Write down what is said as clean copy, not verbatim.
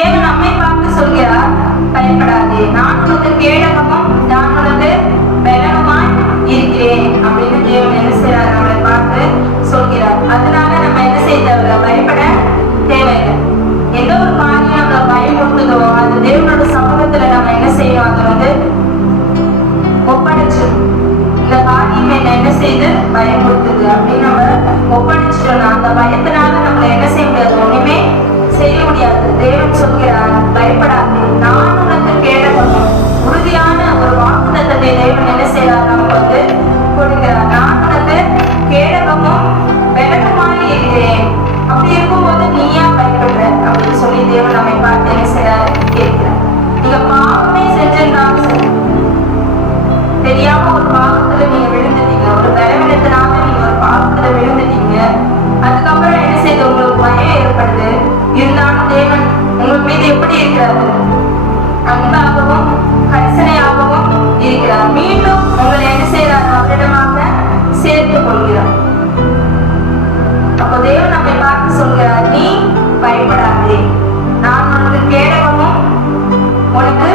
தேவன் நம்மை பார்த்து சொல்கிறார், பயப்படாதே, நான் உனக்கு கேடகமும் நான் உனக்கு பலனுமாய் இருக்கிறேன் அப்படின்னு தேவன் என்ன செய்யறார், நம்மளை பார்த்து சொல்கிறார். அதனால நம்ம என்ன செய்ய தேவை, பயப்பட தேவையில்லை. எந்த ஒரு காரியம் நம்மளை பயமுறுத்துதோ அது தேவனோட சமூகத்துல நம்ம என்ன செய்யணும், அதை ஒப்படைச்சு, இந்த காரியம் என்ன செய்து பயமுறுத்துது அப்படின்னு நம்ம ஒப்படைச்சிட்டோம்னா அந்த பயத்தினால நம்மள என்ன செய்ய முடியாது, ஒண்ணுமே செய்ய முடியாது. தேவன் சொல்கிறார், பயப்படாது, நான் உனக்கு கேடகமும். உறுதியான ஒரு வாக்குத்தத்தத்தை தேவன் என்ன செய்யறார், நமக்கு கொடுக்கிறார். நான் உனக்கு கேடகமும் பலனுமாய் இருக்கிறேன். அப்படி இருக்கும்போது நீயா பயப்படுற அப்படின்னு சொல்லி தேவன் நம்மை பார்த்து என்ன செய்யறாரு, கேட்கிறார். நீங்க பாவமே செஞ்சிருந்தாலும் சரி, தெரியாம ஒரு பாவத்துல நீங்க விழுந்துட்டீங்க, ஒரு பலவீனத்தினால நீங்க ஒரு பாவத்துல விழுந்துட்டீங்க, அதுக்கப்புறம் என்ன செய்யுது, உங்களுக்கு பயம் ஏற்படுது. இருந்தாலும் தேவன் உங்கள் மீது எப்படி இருக்கிறாரு, அன்பாகவும் கரிசனையாகவும் இருக்கிறார். மீண்டும் உங்களை என்ன செய்யறார், அவரிடமாக சேர்த்துக் கொள்கிறார். அப்போ தேவன் நம்மை பார்த்து சொல்கிறார், நீ பயப்படாதே, நான் உனக்கு கேடகமும் உனக்கு